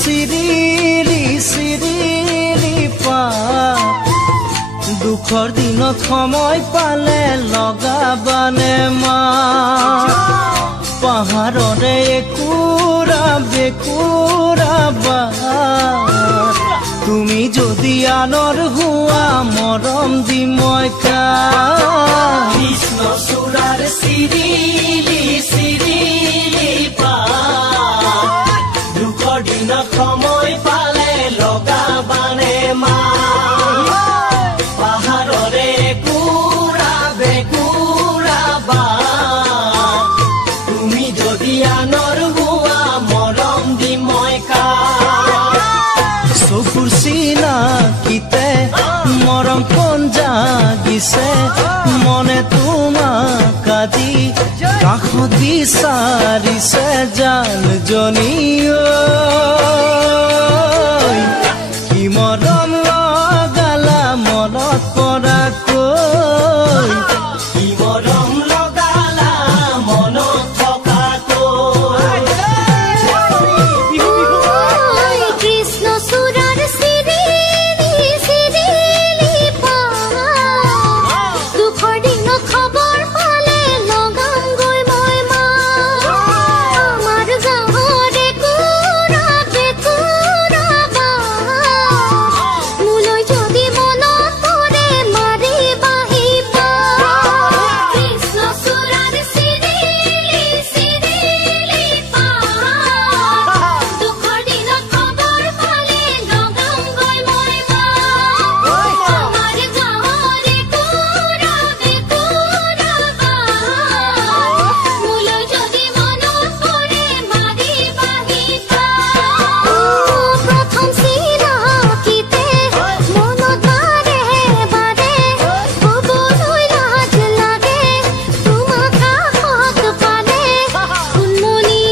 চিৰিলি চিৰিলি পাত দুখৰ দিনত সময় পালে লগাবানে মা পাহাৰৰে একুৰা বেকুৰা বাট তুমি যদি আনৰ হোৱা মৰম দি মই কৃষ্ণ চূড়াৰ চিৰিলি চিৰিলি পাত দুখৰ দিনত সময় পালে লগাবানে মা পাহাৰৰে একুৰা বেকুৰা বাট তুমি যদি আনৰ হোৱা মৰম দি মই চকুৰ চিনাকিতে মৰম কোন জাগিছে মনে তোমাক আজি কাষত বিচাৰিছে জানজনী কি মৰম লগালা মনত পৰাকৈ কি মৰম লগালা মনত থকাকৈ কৃষ্ণ চূড়াৰ চিৰিলি চিৰিলি পাত দুখৰ দিনত খবৰ পালে লগামগৈ মই মা আমাৰ গাঁৱৰ একুৰা বেকুৰা বাট মোলৈ যদি মনত পৰে মাৰি বাঢ়ি পা কৃষ্ণ চূড়াৰ চিৰিলি চিৰিলি পাত দুখৰ দিনত খবৰ পালে লগামগৈ মই মা আমাৰ গাঁৱৰ একুৰা বেকুৰা বাট মোলৈ যদি মনত পৰে মাৰি বাঢ়ি পা প্ৰথম চিনাকিতে মনত বাৰে বাৰে ক'বলৈ লাজ লাগে তোমাক কাষত পালে সোণমণি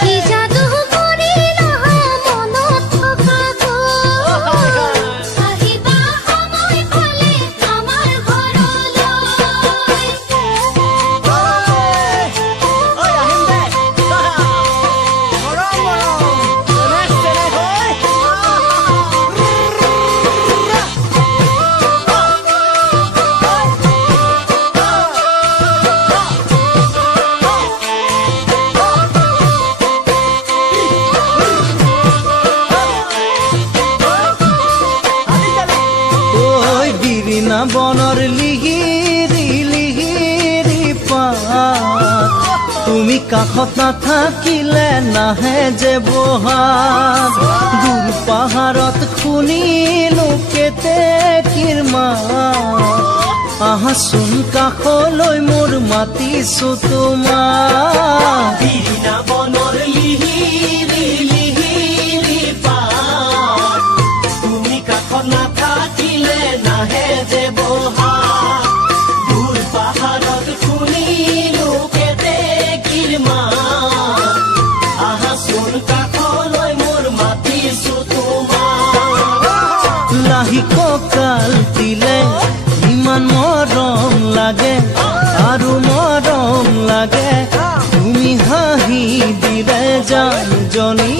কি যাদু কৰিলা মনত থকাকৈ আহিবা সময় পালে আমাৰ ঘৰলৈ ঐ বিৰিণা বনৰ লিহিৰি লিহিৰি পাত তুমি কাষত নাথাকিলে নাহে যে বহাত দূৰ পাহাৰত শুনিলো কেতেকীৰ মাত আহাচোন কাষলৈ মোৰ মাতিছো তোমাক বিৰিণা বনৰ লিহিৰি লিহিৰি পাত তুমি কাষত নাথাকিলে নাহে যে বহাত দূৰ পাহাৰত শুনিলো কেতেকীৰ মাত আহাচোন কাষলৈ মোৰ মাতিছো তোমাক লাহি কঁকাল দিলে ইমান মৰম লাগে আৰু মৰম লাগে তুমি হাঁহি দিলে জানজনী